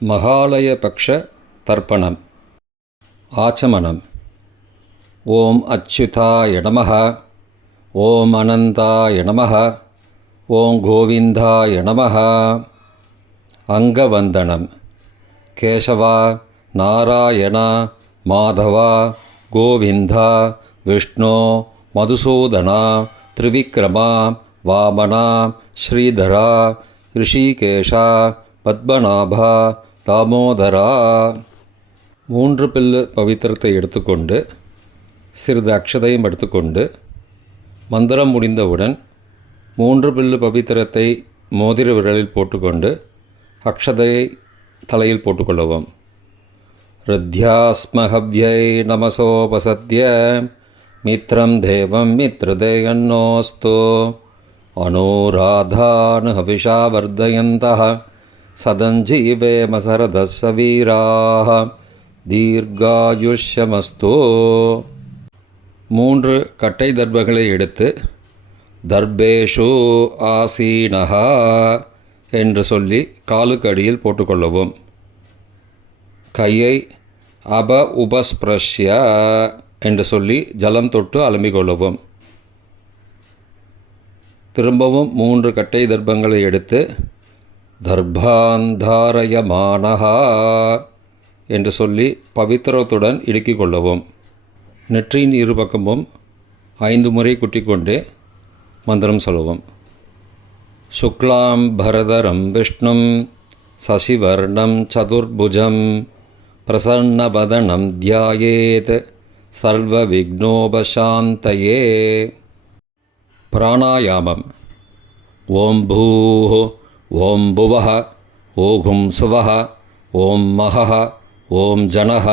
மகாலயபக்ஷ தர்ப்பணம். ஆச்சமனம். ஓம் அச்சுதாய நமः. ஓம் அனந்தாய நமः. ஓம் கோவிந்தாய நமः. அங்கவந்தனம். கேசவா, நாராயணா, மாதவா, கோவிந்தா, விஷ்ணு, மதுசூதனா, திரிவிக்ரமா, வாமனா, ஸ்ரீதரா, ரிஷிகேஷா, பத்மநாபா, தாமோதரா. 3 பில்லு பவித்திரத்தை எடுத்துக்கொண்டு சிறிது அக்ஷதையும் எடுத்துக்கொண்டு மந்திரம் முடிந்தவுடன் 3 பில்லு பவித்திரத்தை மோதிர விரலில் போட்டுக்கொண்டு அக்ஷதையை தலையில் போட்டுக்கொள்ளவும். ருத்யாஸ்மஹவ்யை நமசோபசத்ய மித்ரம் தேவம் மித்ருதேயன்னோஸ்து அனுராதான் ஹவிஷா வர்தயந்தः சதஞ்சீவேம சரதஸ்ஸ வீராः தீர்காயுஷ்யமஸ்து. 3 கட்டை தர்பங்களை எடுத்து தர்பேஷு ஆசீனஹ என்று சொல்லி காலுக்கு அடியில் போட்டுக்கொள்ளவும். கையை உபஸ்பிரஷ்ய என்று சொல்லி ஜலம் தொட்டு அலம்பிக்கொள்ளவும். திரும்பவும் 3 கட்டை தர்பங்களை எடுத்து தர்பாந்தாரயமானஹா என்று சொல்லி பவித்திரத்துடன் இடுக்கிக் கொள்ளவும். நெற்றியின் இருபக்கமும் 5 முறை குட்டிக்கொண்டே மந்திரம் சொல்லவும். சுக்லாம் பரதரம் விஷ்ணும் சசிவர்ணம் சதுர்புஜம் பிரசன்னவதனம் தியாயேத் சர்வ விக்னோபசாந்தயே. பிராணாயாமம். ஓம் பூஹ ஓம் புவஹ ஓகும் சுவஹ ஓம் மஹஹ ஓம் ஜனஹ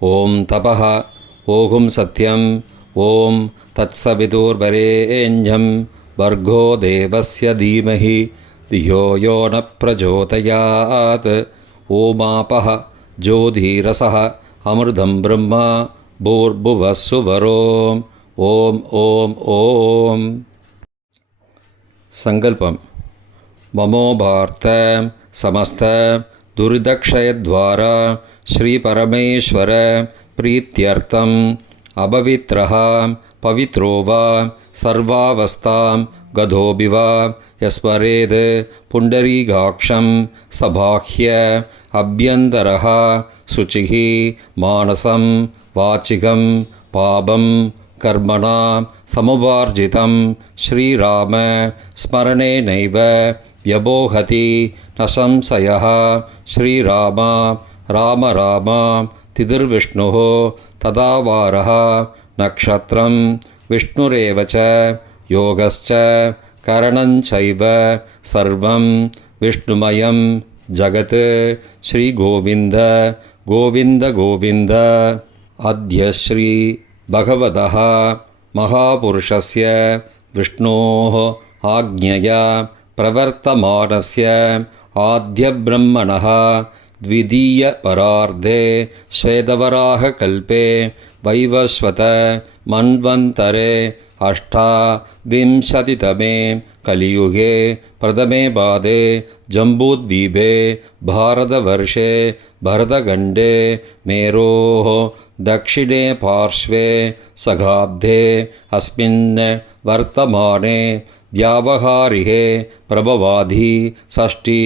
ஓம் தபஹ ஓகும் சத்யம் ஓம் தத்சவிதுர்வரேண்யம் வர்கோ தேவஸ்ய தீமஹி தியோ யோ ந பிரச்சோதயாத். ஓமாபஹ ஜோதிரசஹ அமிர்தம் பிரம்மா பூர்புவः சுவரோம். ஓம் ஓம் ஓம். சங்கல்பம். மமோபார்த்த சமஸ்த துரிதக்ஷயத்வாரா ஸ்ரீ பரமேஸ்வர பிரீத்யர்த்தம் அபவித்ரஹ பவித்ரோ வா சர்வாவஸ்தாம் கதோபிவா யஸ்மரேத் புண்டரீகாக்ஷம் சபாஹ்ய அப்யந்தரஹ சுச்சிஹி மானசம் வாச்சிகம் பாபம் கர்மணா சமுபார்ஜிதம் ஸ்ரீராம ஸ்மரணேனைவ வ்யபோஹதி ந சம்சயः. ஸ்ரீராமா ராம ராமா திதிர்விஷ்ணுः ததாவாரः நக்ஷத்ரம் விஷ்ணுரேவ ச யோகஸ்ச கரணஞ்சைவ சர்வம் விஷ்ணுமயம் ஜகத். ஸ்ரீகோவிந்த கோவிந்த கோவிந்த. அத்ய ஸ்ரீ பகவதः மகாபுருஷஸ்ய விஷ்ணோः ஆக்ஞயா பிரவர்த்தமானஸ்ய ஆத்யப்ரம்மணः த்விதீய பரார்த்தே ஸ்வேதவராக கல்பே வைவஸ்வத மன்வந்தரே அஷ்டாவிம்சதிதமே கலியுகே பிரதமே பாதே ஜம்பூத்வீபே பாரதவர்ஷே பரதகண்டே மேரோः दक्षिणे पार्श्वे सगाब्धे अस्मिन् वर्तमाने व्यावहारिके प्रभवाधि षष्ठी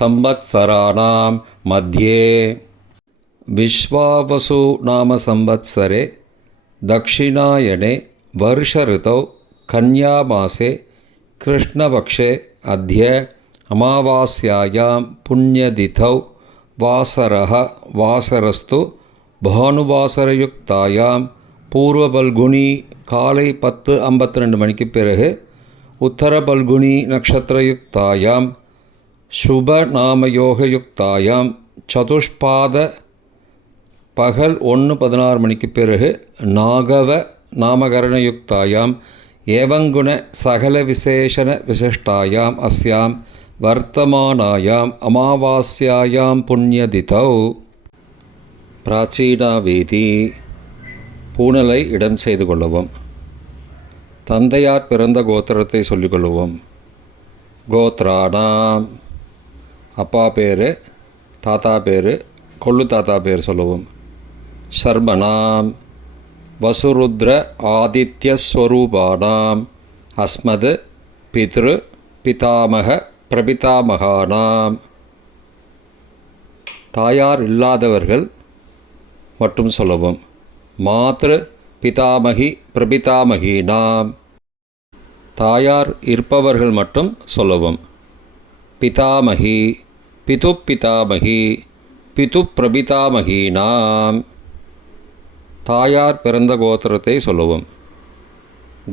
संवत्सराणां मध्ये. विश्वावसु नाम संवत्सरे दक्षिणायने वर्षऋतौ कन्यामासे कृष्णपक्षे अद्य अमावास्यायां पुण्यतिथौ वासरः वासरस्तु பானுவாசரயுக்தாயாம் பூர்வ பல்குனி காலை 10:52 மணிக்கு பிறகு உத்தர பல்குனி நக்ஷத்திரயுக்தாயாம் சுப நாமயோகயுக்தாயாம் சதுஷ்பாத பகல் 1:16 மணிக்கு பிறகு நாகவ நாமகரணயுக்தாயாம் ஏவங்குண சகல விசேஷண விசிஷ்டாயாம் அஸ்யாம் வர்த்தமானாயாம் அமாவாஸ்யாயாம் புண்ணியதிதௌ. பிராச்சீனாவேதி. பூணலை இடம் செய்து கொள்ளவும். தந்தையார் பிறந்த கோத்திரத்தை சொல்லிக்கொள்வோம். கோத்ராணாம். அப்பா பேர் தாத்தா பேர், கொள்ளு தாத்தா பேர் சொல்லுவோம். சர்மணாம் வசுருத்ர ஆதித்யஸ்வரூபானாம் அஸ்மத் பித்ரு பிதாமக பிரபிதாமகானாம். தாயார் இல்லாதவர்கள் மட்டும் சொல்லவும். மாத்ரு பிதாமகி பிரபிதாமகீனாம். தாயார் இருப்பவர்கள் மட்டும் சொல்லவும். பிதாமகி பிது பிதாமகி பிது பிரபிதாமகீனாம். தாயார் பிறந்த கோத்திரத்தை சொல்லவும்.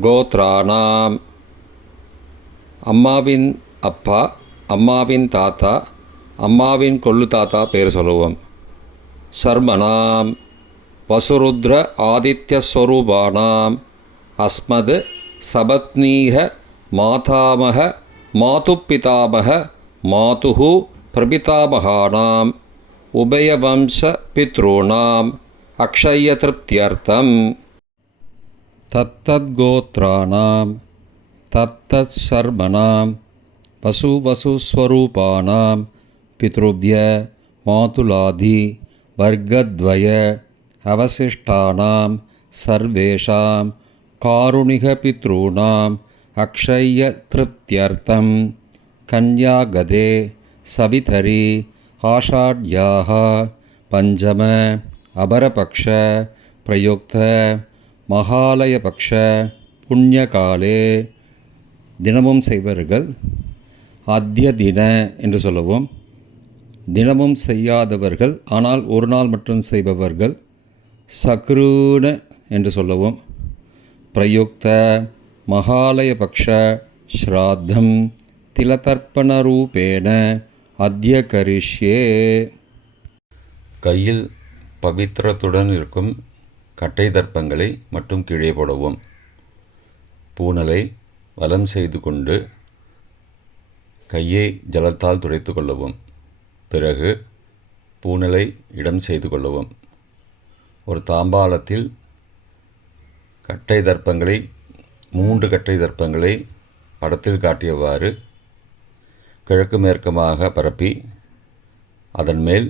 கோத்ரானாம் அம்மாவின் அப்பா, அம்மாவின் தாத்தா, அம்மாவின் கொள்ளு தாத்தா பேர் சொல்லுவோம். சர்மணாம் வசுருத்ர ஆதித்யஸ்வரூபானாம் அஸ்மத் சபத்னீக மாதாமக மாதுப்பிதாமக மாதுஹு பிரபிதாமகானாம் உபயவம்ச பித்ருணாம் அக்ஷயத்ருப்தியர்த்தம். தத்தத்கோத்ராணாம் தத்தத்சர்மணாம் வசுவசுஸ்வரூபானாம் பித்ருவ்ய மாதுலாதி வர்க்கத்வய அவசிஷ்டானாம் சர்வேஷாம் காருணிகபித்ருணாம் அக்ஷயத்ருப்தியர்த்தம் கன்யாகதே சவிதரி ஆஷாட்யாः பஞ்சம அபரபக்ஷ பிரயுக்த மகாலயபக்ஷ புண்ணியகாலே. தினமும் செய்வர்கள் அத்ய தின என்று சொல்லவும். தினமும் செய்யாதவர்கள் ஆனால் ஒரு நாள் மட்டும் செய்பவர்கள் சக்ரூன என்று சொல்லவும். பிரயுக்த மகாலயபக்ஷ ஸ்ராத்தம் திலதர்ப்பணரூபேன அத்ய கரிஷ்யே. கையில் பவித்திரத்துடன் இருக்கும் கட்டை தர்ப்பங்களை மட்டும் கீழே போடவும். பூனலை வலம் செய்து கொண்டு கையை ஜலத்தால் துடைத்து கொள்ளவும். பிறகு பூனலை இடம் செய்து கொள்ளவும். ஒரு தாம்பாளத்தில் கட்டை தர்ப்பங்களை 3 கட்டை தர்ப்பங்களை படத்தில் காட்டியவாறு கிழக்கு மேற்கமாக பரப்பி அதன் மேல்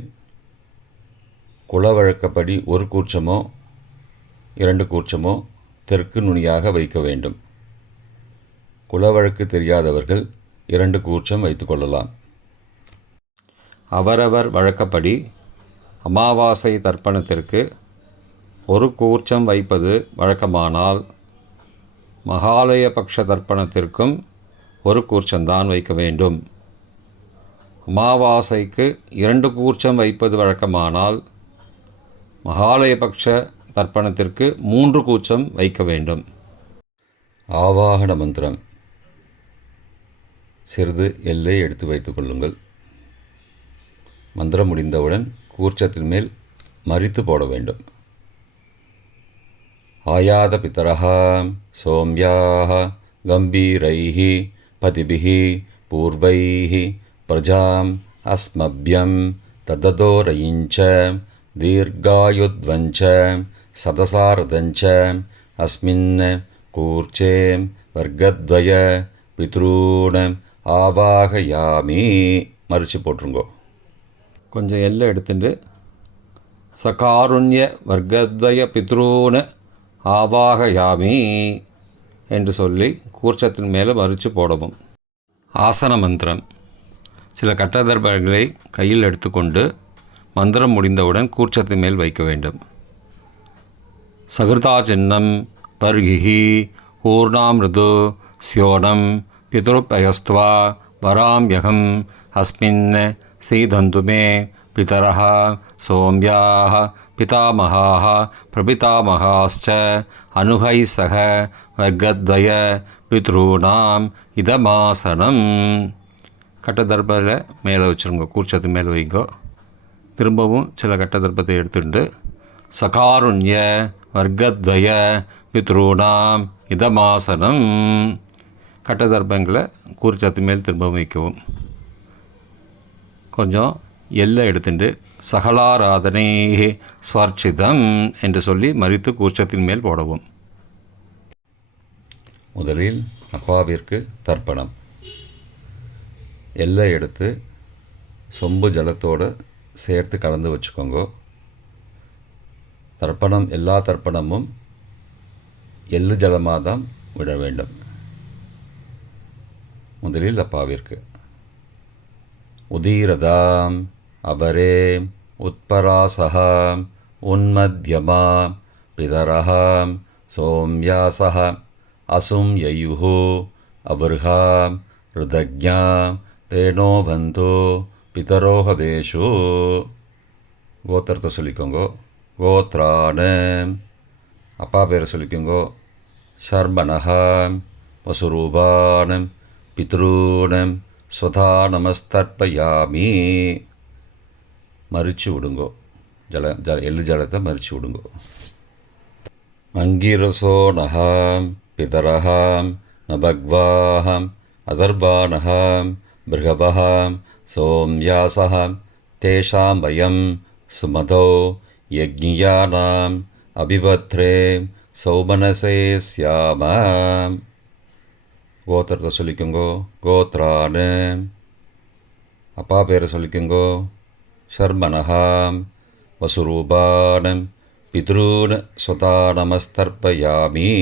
குலவழக்கப்படி 1 கூர்ச்சமோ 2 கூர்ச்சமோ தெற்கு நுனியாக வைக்க வேண்டும். குலவழக்கு தெரியாதவர்கள் 2 கூர்ச்சம் வைத்துக்கொள்ளலாம். அவரவர் வழக்கப்படி அமாவாசை தர்ப்பணத்திற்கு 1 கூர்ச்சம் வைப்பது வழக்கமானால் மகாலயபக்ஷ தர்ப்பணத்திற்கும் 1 கூர்ச்சம்தான் வைக்க வேண்டும். அமாவாசைக்கு 2 கூர்ச்சம் வைப்பது வழக்கமானால் மகாலயபக்ஷ தர்ப்பணத்திற்கு 3 கூர்ச்சம் வைக்க வேண்டும். ஆவாகன மந்திரம். சிறிது எல்லை எடுத்து வைத்துக் கொள்ளுங்கள். மந்திரம் முடிந்தவுடன் கூர்ச்சத்தின் மேல் மரித்து போட வேண்டும். ஆயாத பிதரஹ சோம்யாஹ கம்பீரைஹி பதிபிஹி பூர்வைஹி பிரஜாம் அஸ்மப்யம் தததோரயிஞ்ச தீர்காயுத்வஞ்ச சதசாரதஞ்ச அஸ்மின் கூர்ச்சே வர்க்கத்வய பித்ரூண ஆவாகயாமி. மறித்து போட்டுருங்கோ. கொஞ்சம் எல்லை எடுத்துட்டு சகாருண்ய வர்க்கத்வய பித்ரூண ஆவாகயாமி என்று சொல்லி கூர்ச்சத்தின் மேலே மறித்து போடவும். ஆசன மந்திரம். சில கட்டதர்பங்களை கையில் எடுத்துக்கொண்டு மந்திரம் முடிந்தவுடன் கூர்ச்சத்தின் மேல் வைக்க வேண்டும். சகிருதா சின்னம் பர்கிஹி ஊர்ணாமிருது ஸ்யோனம் பிதுருப்பயஸ்த்வா வராம்யகம் அஸ்மின் சீதந்து மே பிதரஹ சோம்யாஹ பிதாமகாஹ பிரபிதாமகாஸ்ச அனுகை சக வர்க்கத்வய பித்ருணாம் இதமாசனம். கட்டதர்பத்தில் மேலே வச்சுருங்க. கூர்ச்சத்து மேலே வைங்கோ. திரும்பவும் சில கட்டதர்பத்தை எடுத்துட்டு சகாருண்ய வர்க்கத்வய பித்ருணாம் இதமாசனம். கட்டதர்பங்களை கூர்ச்சத்து மேல் திரும்பவும் வைக்கவும். கொஞ்சம் எல்லை எடுத்துட்டு சகலாராதனை ஸ்வர்ச்சிதம் என்று சொல்லி மறித்து கூர்ச்சத்தின் மேல் போடவும். முதலில் அப்பாவிற்கு தர்ப்பணம். எல்லை எடுத்து சொம்பு ஜலத்தோடு சேர்த்து கலந்து வச்சுக்கோங்க. தர்ப்பணம் எல்லா தர்ப்பணமும் எள்ளு ஜலமாக தான் விட வேண்டும். முதலில் அப்பாவிற்கு உதீரதாம் அபரே உத்பராசகாம் உன்மத்யமாம் பிதரஹாம் சோம்யாசஹ அசும் யயுஹு அபர்ஹாம் ருதக்ஞாம் தேனோபந்தோ பிதரோஹவேஷு. கோத்திரத்தை சொல்லிக்கோங்கோ. கோத்ரான அப்பா பேரை சொல்லிக்கோங்கோ. ஷர்மணஹாம் வசுரூபானம் பித்ரூனம் ஸ்வதா நமஸ்தர்ப்பயாமி. மறித்து விடுங்கோ. எள்ளு ஜலத்தை மறித்து விடுங்கோ. அங்கிரசோ நகாம் பிதரஹாம் நபக்வாஹாம் அதர்பானஹாம் பிருகபஹாம் சோம்யாசஹாம் தேஷாம் வயம் சுமதோ யக்ஞியானாம் அபிபத்ரே சௌமனசே ஸ்யாமாம். கோத்திரத்தை சொல்லிக்கோங்கோ. கோத்ரானு அப்பா பேரை சொல்லிக்கோங்கோ. ஷர்மணஹாம் வசுரூபானம் பித்ரூன் ஸ்வதா நமஸ்தர்ப்பயாமி.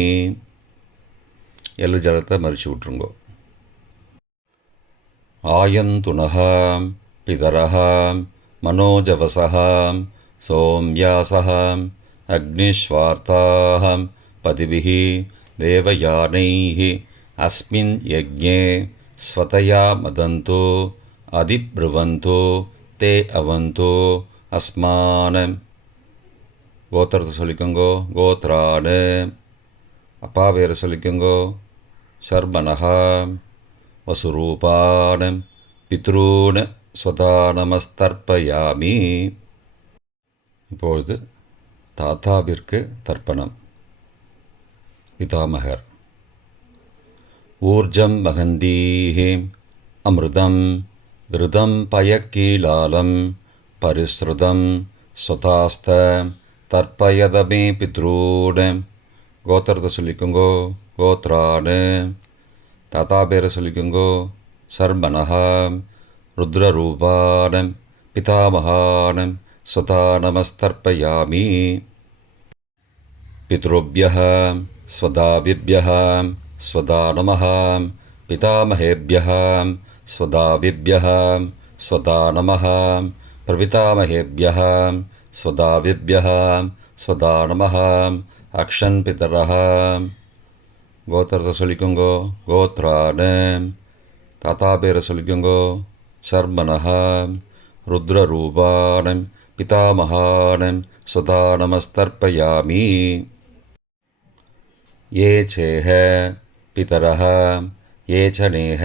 எள்ளு ஜலத்தை மறித்து விட்ருங்கோ. ஆயந்துணஹாம் பிதரஹாம் மனோஜவசஹாம் சோம்யாசஹாம் அக்னிஸ்வார்த்தாஹாம் பதிபிஹி தேவயானைஹி அஸ்மின் யஜ்ஞே ஸ்வதயா மதந்தோ அதிப்ருவந்தோ தே அவந்தோ அஸ்மானம். கோத்திரத்தை சொல்லிக்கோங்கோ. கோத்ரானு அப்பா பேரை சொல்லிக்கோங்கோ. ஷர்மணஹாம் வசுரூபானம் பித்ரூன் ஸ்வதா நமஸ்தர்ப்பயாமி. இப்பொழுது தாத்தாவிற்கு தர்ப்பணம். பிதாமகர் ஊர்ஜம் மகந்தீஹி அமிர்தம் கிருதம் பயக்கீலாலம் பரிஸ்ருதம் ஸ்வதாஸ்த தர்ப்பயதமே பித்ரூன். கோத்திரத்தை சொல்லிக்கோங்கோ. கோத்ரானு தாத்தா பேரை சொல்லிக்கோங்கோ. சர்மணஹாம் ருத்ரரூபானம் பிதாமகானம் ஸ்வதா நமஸ்தர்ப்பயாமி. பித்ருப்யஹ ஸ்வதாவிப்யஹ ஸ்வதா நமஹ பிதாமகேப்யஹ ஸ்வதாவிப்யஹ ஸ்வதா நமஹ பிரபிதாமகேப்யஹ ஸ்வதாவிப்யஹ ஸ்வதா நமஹ அக்ஷன் பிதரஹ. கோத்திரத்தை சொல்லிக்கோங்கோ. கோத்ரானு தாத்தா பேரை சொல்லிக்கோங்கோ. ஷர்மணஹாம் ருத்ரரூபானம் பிதாமகானம் ஸ்வதா நமஸ்தர்ப்பயாமி. ये चेह पितरः ये च नेह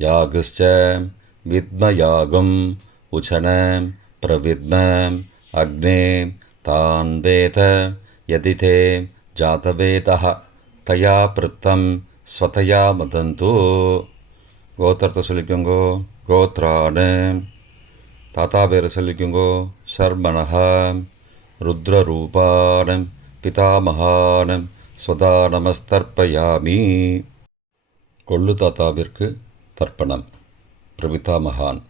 यागश्च विद्मयागम् उचनं प्रविद्मम् अग्ने तान् वेद यदि ते जातवेदः तया पृत्तं स्वतया मदन्तु. கோத்திரத்தை சொல்லிக்கோங்கோ. கோத்ரானு தாத்தா பேரை சொல்லிக்கோங்கோ. ஷர்மணஹாம் ருத்ரரூபானம் பிதாமகானம் ஸ்வதா நமஸ்தர்ப்பயாமி. கொள்ளு தாத்தாவிற்கு தர்ப்பணம். பிரபிதாமகான்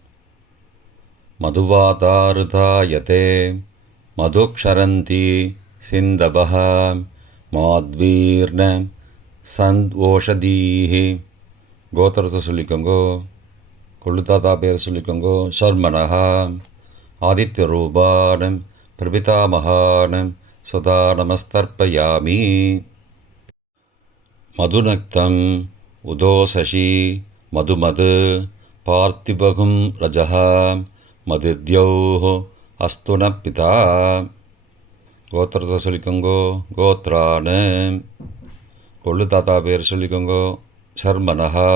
மதுவாதாருதாயதே மதுக்ஷரந்தி சிந்தபஹ மாத்வீர்ண சந்த்வோஷதீஹி. கோத்திரத்தை சொல்லிக்கோங்கோ. கொள்ளு தாத்தா பேரை சொல்லிக்கோங்கோ. ஷர்மணஹாம் ஆதித்யரூபானம் பிரபிதாமகானம் ஸ்வதா நமஸ்தர்ப்பயாமி. மதுநக்தம் உதோசசி மதுமது பார்த்திபகும் ரஜஹ மதித்யௌஹ அஸ்துன பிதா. கோத்திரத்தை சொல்லிக்கோங்கோ. கோத்ரானு கொள்ளு தாத்தா பேர் சொல்லிக்கோங்கோ. ஷர்மணஹா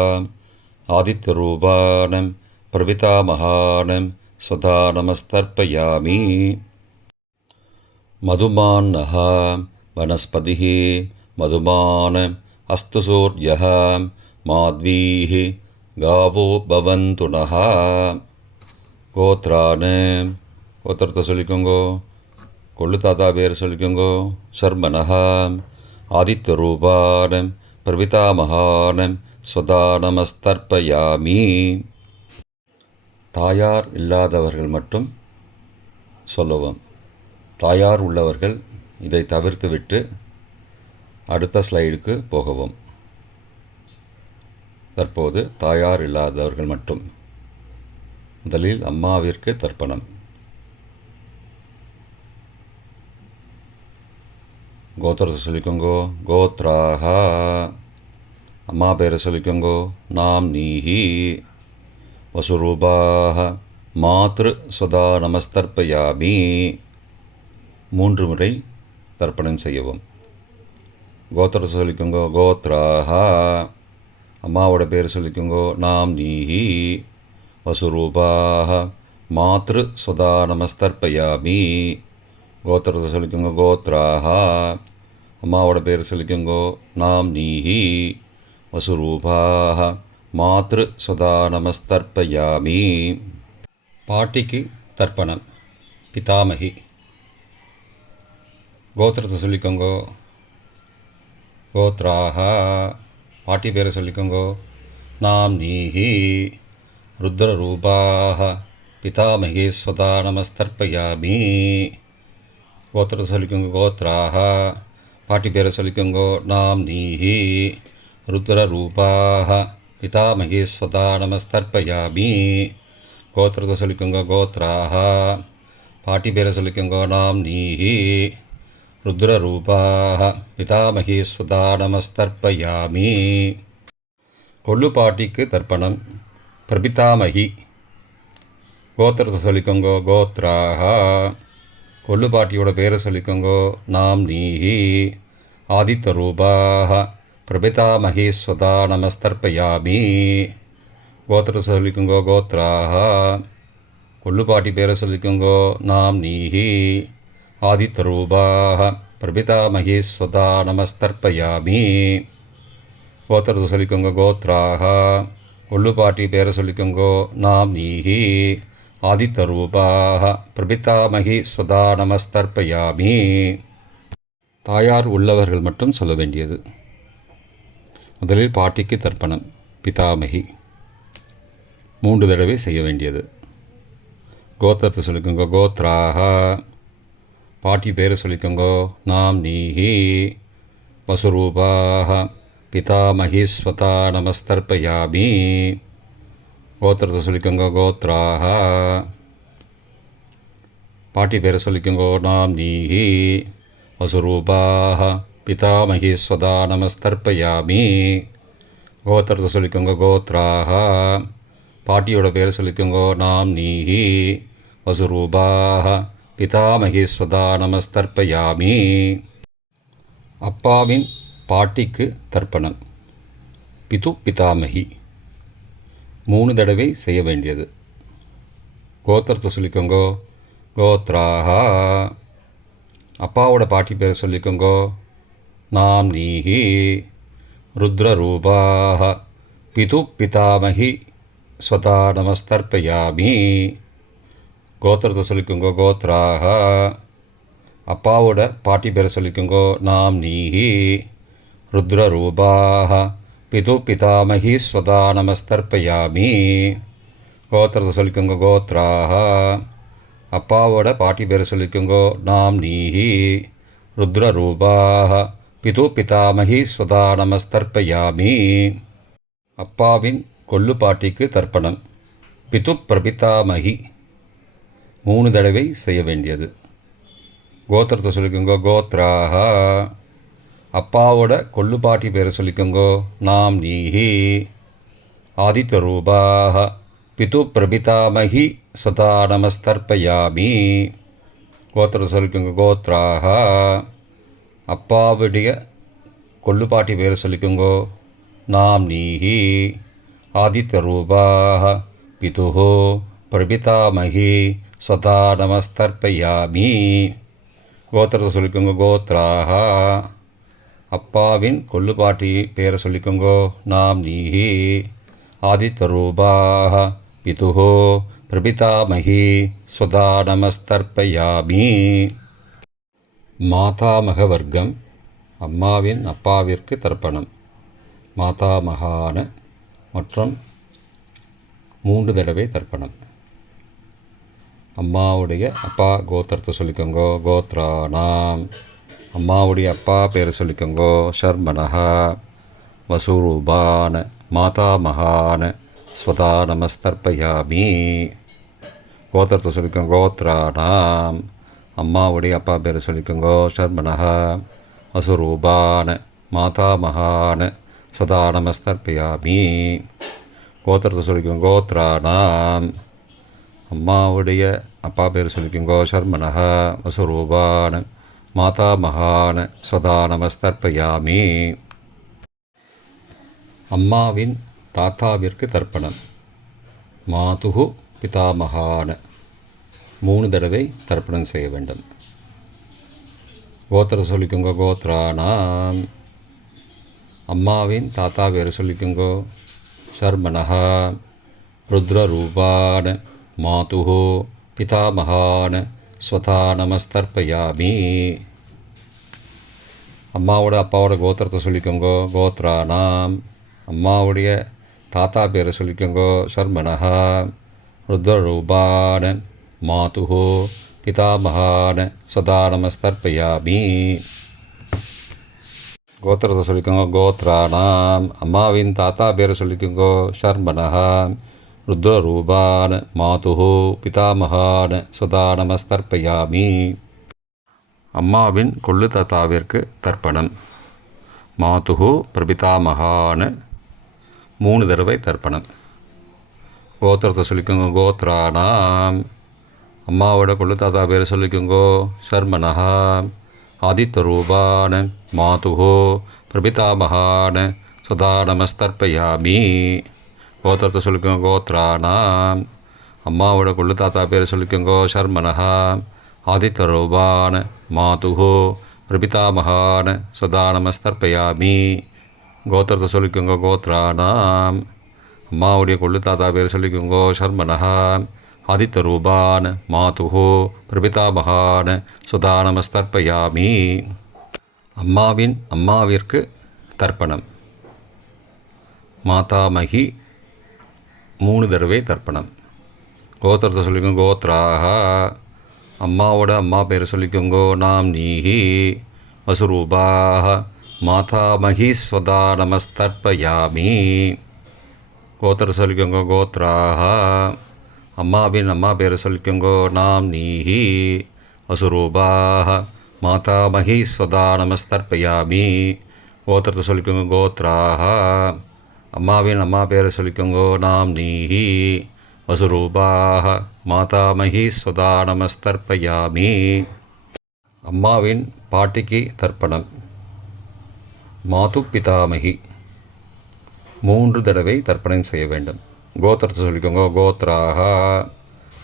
ஆதித்யரூபானம் பிரபிதாமகானம் ஸ்வதா நமஸ்தர்ப்பயாமி. மதுமான்னஹ வனஸ்பதிः மதுமான் அஸ்து சூர்யः மாத்வீः காவோ பவந்து நः. கோத்ரானு கோத்திரத்தை சொல்லிக்கோங்கோ. கொள்ளு தாத்தா பேர் சொல்லிக்கோங்கோ. ஷர்மணஹா ஆதித்யரூபானம் பிரபிதாமகானம் ஸ்வதா நமஸ்தர்ப்பயாமி. தாயார் இல்லாதவர்கள் மட்டும் சொல்லவும். தாயார் உள்ளவர்கள் இதை தவிர்த்துவிட்டு அடுத்த ஸ்லைடுக்கு போகவும். தற்போது தாயார் இல்லாதவர்கள் மட்டும். முதலில் அம்மாவிற்கு தர்ப்பணம். கோத்திரத்தை சொல்லிக்கோங்கோ. கோத்ராக. அம்மா பேரை சொல்லிக்கோங்கோ. நாம் நீஹி. வசுரூபாக. மாத்ரு சுதா நமஸ்தர்ப்பயாமி. 3 முறை தர்ப்பணம் செய்யவும். கோத்திரத்தை சொல்லிக்கோங்கோ. கோத்ராக. அம்மாவோட பேர் சொல்லிக்கோங்கோ. நாம் நீஹி. வசுரூபாக. மாத்ரு சுதா நமஸ்தர்ப்பயாமி. கோத்திரத்தை சொல்லிக்கோங்க. கோத்ராக. அம்மாவோட பேர் சொல்லிக்கோங்கோ. நாம் நீஹி. வசுரூபாக. மாத்ரு சுதா நமஸ்தர்ப்பயாமி. பாட்டிக்கு தர்ப்பணம். பிதாமகி. கோத்திரத்தை சொல்லிக்கோங்கோ. கோத்ராக. பாட்டி பேரை சொல்லிக்கோங்கோ. நாம் நீஹி. ருத்ரரூபாக. பிதாமகி ஸ்வதா நமஸ்தர்ப்பயாமி. கோத்திரத்தை சொல்லிக்கோங்க. கோத்ராக. பாட்டி பேரை சொல்லிக்கோங்கோ. நாம் நீஹி. ருத்ரரூபாக. பிதாமகி ஸ்வதா நமஸ்தர்ப்பயாமி. கோத்திரத்தை சொல்லிக்கோங்க. கோத்ராக. பாட்டி பேரை சொல்லிக்கோங்க. நாம் நீஹி. ருத்ரரூபாக. பிதாமகி ஸ்வதா நமஸ்தர்ப்பயாமி. கொள்ளு பாட்டிக்கு தர்ப்பணம். பிரபிதாமகி. கோத்திரத்தை சொல்லிக்கோங்க. கோத்ராக. கொள்ளு பாட்டியோட பேரை சொல்லிக்கோங்கோ. நாம் நீஹி. ஆதித்யரூபாக. பிரபிதாமகி ஸ்வதா நமஸ்தர்ப்பயாமி. கோத்திரத்தை சொல்லிக்கோங்கோ. கோத்ராக. கொள்ளு பாட்டி பேரை சொல்லிக்கோங்கோ. நாம் நீஹி. ஆதித்யரூபாக. பிரபிதாமகி ஸ்வதா நமஸ்தர்ப்பயாமி. கோத்திரத்தை சொல்லிக்கோங்க. கோத்ராக. கொள்ளு பாட்டி பேரை சொல்லிக்கோங்கோ. நாம் நீஹி. ஆதித்யரூபாக. பிரபிதாமகி ஸ்வதா நமஸ்தர்ப்பயாமி. தாயார் உள்ளவர்கள் மட்டும் சொல்ல வேண்டியது. முதலில் பாட்டிக்கு தர்ப்பணம். பிதாமகி 3 தடவை செய்ய வேண்டியது. கோத்திரத்தை சொல்லிக்கோங்க. கோத்ராக. பாட்டி பேரை சொல்லிக்கோங்கோ. நாம் நீஹி. வசுரூபாக. பிதாமகி ஸ்வதா நமஸ்தர்ப்பயாமி. கோத்திரத்தை சொல்லிக்கோங்க. கோத்ராக. பாட்டி பேரை சொல்லிக்கோங்கோ. நாம் நீஹி. வசுரூபாக. பிதாமகி ஸ்வதா நமஸ்தர்ப்பயாமி. கோத்திரத்தை சொல்லிக்கோங்க. கோத்ராக. பாட்டியோட பேரை சொல்லிக்கோங்கோ. நாம் நீஹி. வசுரூபாக. பிதாமகி ஸ்வதா நமஸ்தர்ப்பயாமி. அப்பாவின் பாட்டிக்கு தர்ப்பணம். பிது பிதாமகி 3 தடவை செய்ய வேண்டியது. கோத்திரத்தை சொல்லிக்கோங்கோ. கோத்ராக. அப்பாவோட பாட்டி பேரை சொல்லிக்கோங்கோ. நாம் நீஹி. ருத்ரரூபாக. பிது பிதாமகி ஸ்வதா நமஸ்தர்ப்பயாமி. கோத்திரத்தை சொல்லிக்கோங்கோ. கோத்ராக. அப்பாவோட பாட்டி பேரை சொல்லிக்கோங்கோ. நாம் நீஹி. ருத்ரரூபாக. பிது பிதாமகி ஸ்வதா நமஸ்தர்ப்பயாமி. கோத்திரத்தை சொல்லிக்கோங்க. கோத்ராக. அப்பாவோட பாட்டி பேரை சொல்லிக்கோங்கோ. நாம் நீஹி. ருத்ரரூபாக. பிது பிதாமகி ஸ்வதா நமஸ்தர்ப்பயாமி. அப்பாவின் கொள்ளு பாட்டிக்கு தர்ப்பணம். பிது பிரபிதாமகி 3 தடவை செய்ய வேண்டியது. கோத்திரத்தை சொல்லிக்கோங்கோ. கோத்ராக. அப்பாவோட கொள்ளு பாட்டி பேரை சொல்லிக்கோங்கோ. நாம் நீஹி. ஆதித்யரூபாக. பிது பிரபிதாமகி ஸ்வதா நமஸ்தர்ப்பயாமி. கோத்திரத்தை சொல்லிக்கோங்க. கோத்ராக. அப்பாவுடைய கொள்ளு பாட்டி பேரை சொல்லிக்கோங்கோ. நாம் நீஹி. ஆதித்யரூபாக. பிதுஹோ பிரபிதாமகி ஸ்வதா நமஸ்தர்ப்பயாமி. கோத்திரத்தை சொல்லிக்கோங்க. கோத்ராக. அப்பாவின் கொள்ளு பாட்டி பேரை சொல்லிக்கோங்கோ. நாம் நீஹி. ஆதித்யரூபாக. பிதுஹோ பிரபிதாமகி ஸ்வதா நமஸ்தர்ப்பயாமி. மாதாமக வர்க்கம். அம்மாவின் அப்பாவிற்கு தர்ப்பணம். மாதாமகான மற்றும் 3 தடவை தர்ப்பணம். அம்மாவுடைய அப்பா கோத்திரத்தை சொல்லிக்கோங்கோ. கோத்ராணாம். அம்மாவுடைய அப்பா பேரை சொல்லிக்கோங்கோ. ஷர்மணஹா வசுரூபான் மாதாமகான் ஸ்வதா நமஸ்தர்ப்பயாமி. கோத்திரத்தை சொல்லிக்கோங்க. கோத்ராணாம். அம்மாவுடைய அப்பா பேரை சொல்லிக்கோங்கோ. ஷர்மணஹா வசுரூபான் மாதாமகான் ஸ்வதா நமஸ்தர்ப்பயாமி. கோத்திரத்தை சொல்லிக்கோங்க. கோத்ராணாம். அம்மாவுடைய அப்பா பேர் சொல்லிக்கோங்கோ. ஷர்மணஹா வசுரூபான் மாதாமகான் ஸ்வதா நமஸ்தர்ப்பயாமி. அம்மாவின் தாத்தாவிற்கு தர்ப்பணம். மாதுகு பிதாமகான் 3 தடவை தர்ப்பணம் செய்ய வேண்டும். கோத்திரத்தை சொல்லிக்கோங்க. கோத்ராணாம். அம்மாவின் தாத்தா பேர் சொல்லிக்கோங்கோ. ஷர்மணஹா ருத்ரரூபான் மாதுகு பிதாமகான் ஸ்வதா நமஸ்தர்ப்பயாமி. அம்மாவோட அப்பாவோட கோத்திரத்தை சொல்லிக்கோங்கோ. கோத்ராணாம். அம்மாவுடைய தாத்தா பேரை சொல்லிக்கோங்கோ. ஷர்மணஹா ருத்ரரூபான் மாதுகு பிதாமகான் ஸ்வதா நமஸ்தர்ப்பயாமி. கோத்திரத்தை சொல்லிக்கோங்க. கோத்ராணாம். அம்மாவின் தாத்தா பேரை சொல்லிக்கோங்கோ. ஷர்மணஹா ருத்ரரூபான் மாதுகு பிதாமகான் ஸ்வதா நமஸ்தர்ப்பயாமி. அம்மாவின் கொள்ளு தாத்தாவிற்கு தர்ப்பணம். மாதுகு பிரபிதாமகான் 3 தடவை தர்ப்பணம். கோத்திரத்தை சொல்லிக்கோங்க. கோத்ராணாம். அம்மாவோட கொள்ளு தாத்தா பேரை சொல்லிக்கோங்கோ. ஷர்மணஹா ஆதித்யரூபான் மாதுகு பிரபிதாமகான் ஸ்வதா நமஸ்தர்ப்பயாமி. கோத்திரத்தை சொல்லிக்கோங்க. கோத்ராணாம். அம்மாவோட கொள்ளு தாத்தா பேரை சொல்லிக்கோங்கோ. ஷர்மணஹா ஆதித்யரூபான் மாதுகு பிரபிதாமகான் ஸ்வதா நமஸ்தர்ப்பயாமி. கோத்திரத்தை சொல்லிக்கோங்க. கோத்ராணாம். அம்மாவுடைய கொள்ளு தாத்தா பேர் சொல்லிக்கோங்கோ. ஷர்மணஹா ஆதித்யரூபான் மாதுகு பிரபிதாமகான் ஸ்வதா நமஸ்தர்ப்பயாமி. அம்மாவின் அம்மாவிற்கு தர்ப்பணம். மாதாமகி 3 தடவை தர்ப்பணம். கோத்திரத்தை சொல்லிக்கோங்க. கோத்ராஹா. அம்மாவோட அம்மா பேர் சொல்லிக்கோங்கோ. நாம் நீஹி வசுரூபாஹ மாதாமகி ஸ்வதா நமஸ்தர்ப்பயாமி. கோத்திரத்தை சொல்லிக்கோங்க. கோத்ராஹா. அம்மாவின் அம்மா பேரை சொல்லிக்கோங்கோ. நாம் நீஹி வசுரூபாஹ மாதாமகி ஸ்வதா நமஸ்தர்ப்பயாமி. கோத்திரத்தை சொல்லிக்கோங்க. கோத்ராஹா. அம்மாவின் அம்மா பேரை சொல்லிக்கோங்கோ. நாம் நீஹி வசுரூபாஹ மாதாமகி ஸ்வதா நமஸ்தர்ப்பயாமி. அம்மாவின் பாட்டிக்கு தர்ப்பணம். மாது பிதாமகி 3 தடவை தர்ப்பணம் செய்ய வேண்டும். கோத்திரத்தை சொல்லிக்கோங்க. கோத்ராஹா.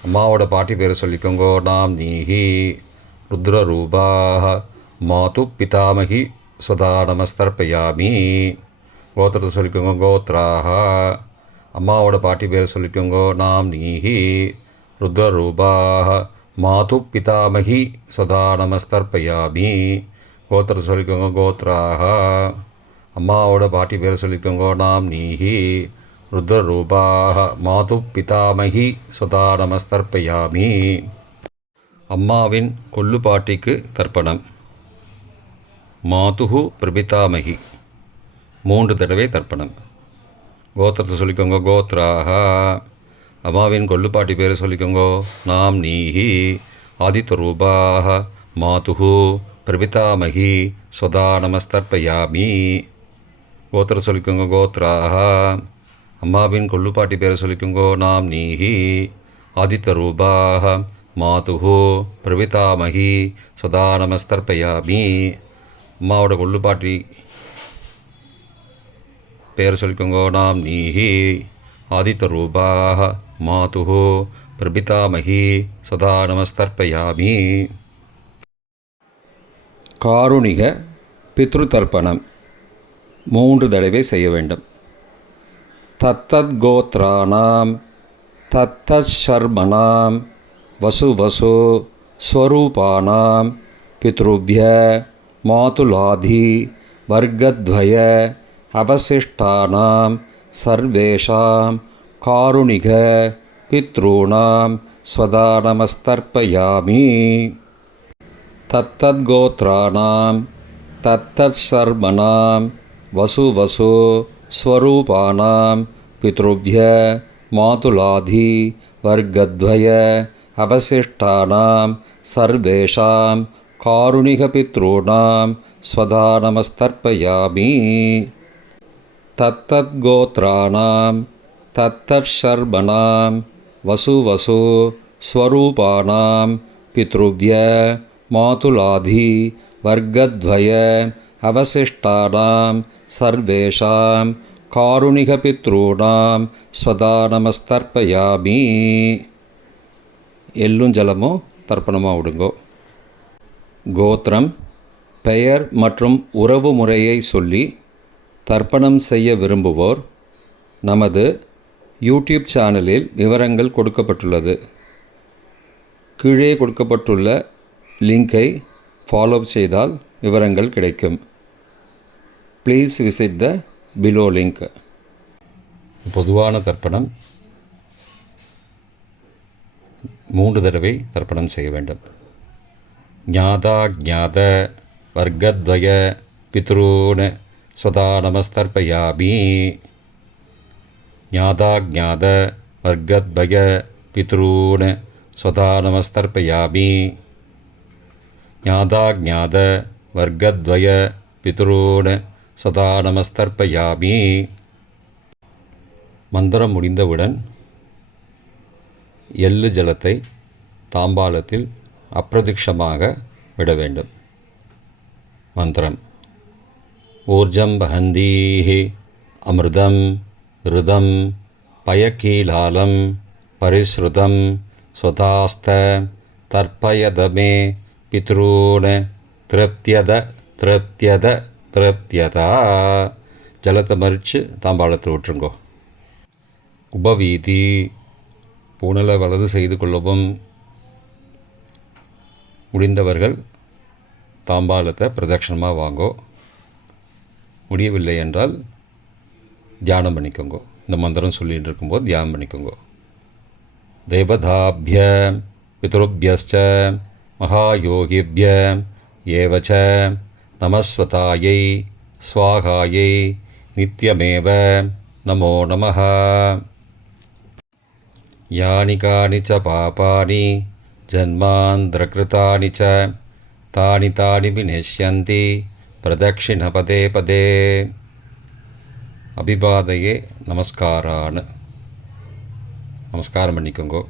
அம்மாவோட பாட்டி பேரை சொல்லிக்கோங்கோ. நாம் நீஹி ருத்ரரூபாஹ மாது பிதாமகி ஸ்வதா நமஸ்தர்ப்பயாமி. கோத்திரத்தை சொல்லிக்கோங்க. கோத்ராஹா. அம்மாவோட பாட்டி பேரை சொல்லிக்கோங்கோ. நாம் நீஹி ருத்ரரூபாஹ மாது பிதாமகி ஸ்வதா நமஸ்தர்ப்பயாமி. கோத்திரத்தை சொல்லிக்கோங்க. கோத்ராஹா. அம்மாவோட பாட்டி பேரை சொல்லிக்கோங்கோ. நாம் நீஹி ருத்ரரூபாஹ மாது பிதாமகி ஸ்வதா நமஸ்தர்ப்பயாமி. அம்மாவின் கொள்ளு பாட்டிக்கு தர்ப்பணம். மாதுகு பிரபிதாமகி 3 தடவை தர்ப்பணம். கோத்திரத்தை சொல்லிக்கோங்க. கோத்ராஹா. அம்மாவின் கொள்ளு பாட்டி பேரை சொல்லிக்கோங்கோ. நாம் நீஹி ஆதித்யரூபாஹ மாதுகு பிரபிதாமகி ஸ்வதா நமஸ்தர்ப்பயாமி. கோத்திரத்தை சொல்லிக்கோங்க. கோத்ராஹா. அம்மாவின் கொள்ளு பாட்டி பேரை சொல்லிக்கோங்கோ. நாம் நீஹி ஆதித்யரூபாஹ மாதுகு பிரபிதாமகி ஸ்வதா நமஸ்தர்ப்பயாமி. அம்மாவோட கொள்ளு பாட்டி பேரை சொல்லிக்கோங்கோ. நாம் நீஹி ஆதித்யரூபாஹ மாதுகு பிரபிதாமகி ஸ்வதா நமஸ்தர்ப்பயாமி. காருணிக பித்ரு தர்ப்பணம் 3 தடவை செய்ய வேண்டும். தத்தத் கோத்ராணாம் தத்தத் ஷர்மணாம் வசு வசு ஸ்வரூபானாம் பித்ருவ்ய மாதுலாதி வர்க்கத்வய அவசிஷ்டானாம் சர்வேஷாம் காருணிக பித்ருணாம் स्वदा नमस्तर्पयामि तत्तद्गोत्राणां तत्तत्सर्मणां वसुवसु स्वरूपाणां पितृभ्य मातुलाधि वर्गद्वय अवशिष्टानां सर्वेषां कारुणिकपितॄणां स्वदा नमस्तर्पयामि तत्तद्गोत्राणां तत्तत्सर्मणां वसुवसु स्वरूपाणां पितृभ्य मातुलाधि वर्गद्वय अवशिष्टानां सर्वेषां कारुणिकपितॄणां स्वदा नमस्तर्पयामि எள்ளும் ஜலமும் தர்ப்பணமாக விடுங்கோ. கோத்திரம், பெயர் மற்றும் உறவு முறையை சொல்லி தர்ப்பணம் செய்ய விரும்புவோர் நமது யூடியூப் சேனலில் விவரங்கள் கொடுக்கப்பட்டுள்ளது. கீழே கொடுக்கப்பட்டுள்ள லிங்கை ஃபாலோ செய்தால் விவரங்கள் கிடைக்கும். Please visit the below link. பொதுவான தர்ப்பணம் 3 தடவை தர்ப்பணம் செய்ய வேண்டும். ஞாதா ஞாத வர்க்கத்வய பித்ரூன் ஸ்வதா நமஸ்தர்ப்பயாமி. ஞாதா ஞாத வர்க்கத்வய பித்ரூன் ஸ்வதா நமஸ்தர்ப்பயாமி. ஞாதா ஞாத வர்க்கத்வய பித்ரூன் ஸ்வதா நமஸ்தர்ப்பயாமி. மந்திரம் முடிந்தவுடன் எள்ளு ஜலத்தை தாம்பாலத்தில் அப்பிரதிக்ஷமாக விட வேண்டும். மந்திரம்: ஊர்ஜம் வஹந்தீஹி அமிர்தம் ருதம் பயக்கீலாலம் பரிஸ்ருதம் ஸ்வதாஸ்த தர்ப்பயதமே பித்ரூன் திருப்தியத திருப்தியத திருப்தியதா. ஜலத்தை மறித்து தாம்பாளத்தில் விட்டுருங்கோ. உபவீதி: பூணலை வலது செய்து கொள்ளவும். முடிந்தவர்கள் தாம்பாலத்தை பிரதட்சணமாக வாங்கோ. முடியவில்லை என்றால் தியானம் பண்ணிக்கோங்க. இந்த மந்திரம் சொல்லிகிட்டு இருக்கும்போது தியானம் பண்ணிக்கோங்க. தேவதாபிய பித்ருபியஸ்ச மகாயோகிபிய ஏவச்ச நமஸ்வதாயை ஸ்வாகாயை நித்யமேவ நமோ நமः. யானி கானி ச பாபானி ஜன்மாந்திரகிருதானி ச தானி தானி விநஷ்யந்தி பிரதக்ஷிண பதே பதே. அபிபாதையே நமஸ்காரான். நமஸ்காரம் பண்ணிக்கோங்கோ.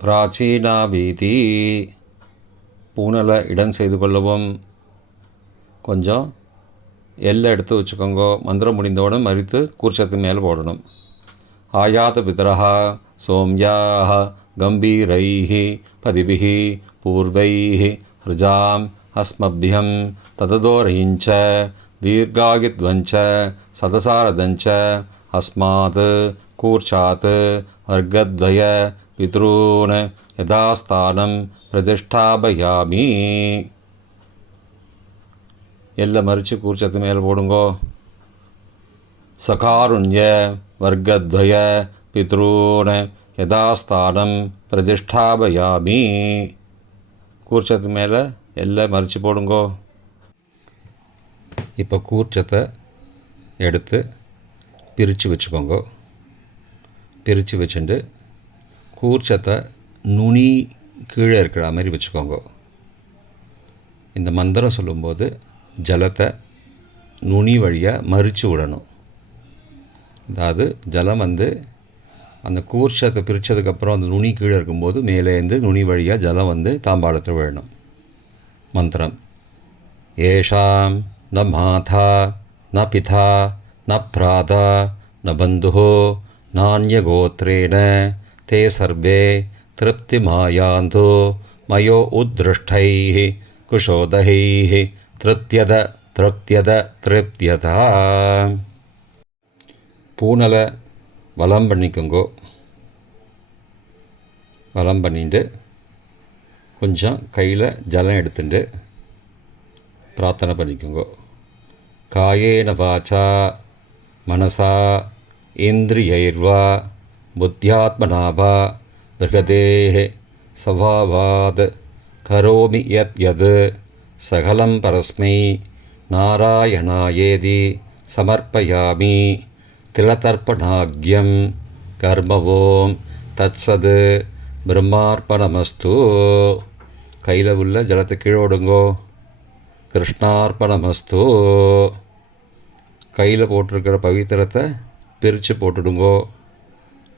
பிராச்சீனா வீதி: பூனலை இடம் செய்து கொள்ளவும். கொஞ்சம் எல்லை எடுத்து வச்சுக்கோங்கோ. மந்திரம் முடிந்தவுடன் மறித்து கூர்ச்சத்து மேலே போடணும். ஆயாத பிதரஹா சோம்யாஹ கம்பீரைஹ பதிபிஹ பூர்வைஹ ருஜாம் அஸ்மபியம் தததோரயிஞ்ச தீர்காகித்வஞ்ச சதசாரதஞ்ச அஸ்மாத் கூர்ச்சாத் வர்க்கத்வய பித்ரூன் யதாஸ்தானம் பிரதிஷ்டாபயாமி. எல்லாம் மறித்து கூர்ச்சத்து மேலே போடுங்கோ. சகாருண்ய வர்க்கத்வய பித்ரூன் யதாஸ்தானம் பிரதிஷ்டாபயாமி. கூர்ச்சத்து மேலே எல்லாம் மறித்து போடுங்கோ. இப்போ கூர்ச்சத்தை எடுத்து பிரித்து வச்சுக்கோங்க. பிரித்து வச்சுட்டு கூர்ச்சத்தை நுனி கீழே இருக்கிற மாதிரி வச்சுக்கோங்க. இந்த மந்திரம் சொல்லும்போது ஜலத்தை நுனி வழியாக மறித்து விடணும். அதாவது ஜலம் அந்த கூர்ச்சத்தை பிரித்ததுக்கப்புறம் அந்த நுனி கீழே இருக்கும்போது மேலேருந்து நுனி வழியாக ஜலம் தாம்பாளத்தில் விழணும். மந்திரம்: ஏஷாம் ந மாதா ந பிதா ந பிராதா ந பந்துஹோ நான்யகோத்ரேன தே சர்வே திருப்திமாயாந்தோ மயோ உத்ருஷ்டைः குஷோதகைः திருப்தியத திருப்தியத திருப்தியதா. பூனலை வலம் பண்ணிக்கோங்கோ. வலம் பண்ணிட்டு கொஞ்சம் கையில் ஜலம் எடுத்துட்டு பிரார்த்தனை பண்ணிக்கோங்கோ. காயேன வாச்சா மனசா இந்திரியைர்வா புத்தியாத்மனா வா பிருகதேः சபாவாத் கரோமி யத் யத் சகலம் பரஸ்மை நாராயணாயேதி சமர்ப்பயாமி திலதர்ப்பணாக்யம் கர்மவோம் தத்சத் பிரம்மார்ப்பணமஸ்து. கையில் உள்ள ஜலத்தை கீழே விடுங்கோ. கிருஷ்ணார்ப்பணமஸ்து. கையில் போட்டிருக்கிற பவித்திரத்தை பிரித்து போட்டுடுங்கோ.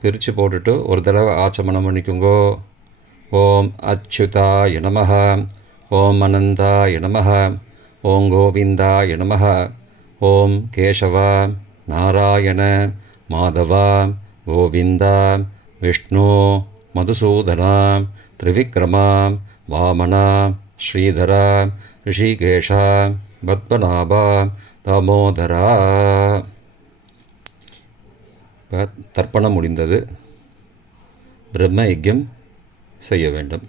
பிரித்து போட்டுட்டு ஒரு தடவை ஆச்சமனம் பண்ணிக்குங்கோ. ஓம் அச்சுதாய நமஹ, ஓம் அனந்தாய நமஹ, ஓம் கோவிந்தாய நமஹ, ஓம் கேசவ நாராயண மாதவ கோவிந்த விஷ்ணு மதுசூதன திரிவிக்ரம வாமன ஸ்ரீதர ரிஷிகேஷ பத்மநாப தாமோதரா. தர்ப்பணம் முடிந்தது. பிரம்ம யஜ்யம் செய்ய வேண்டும்.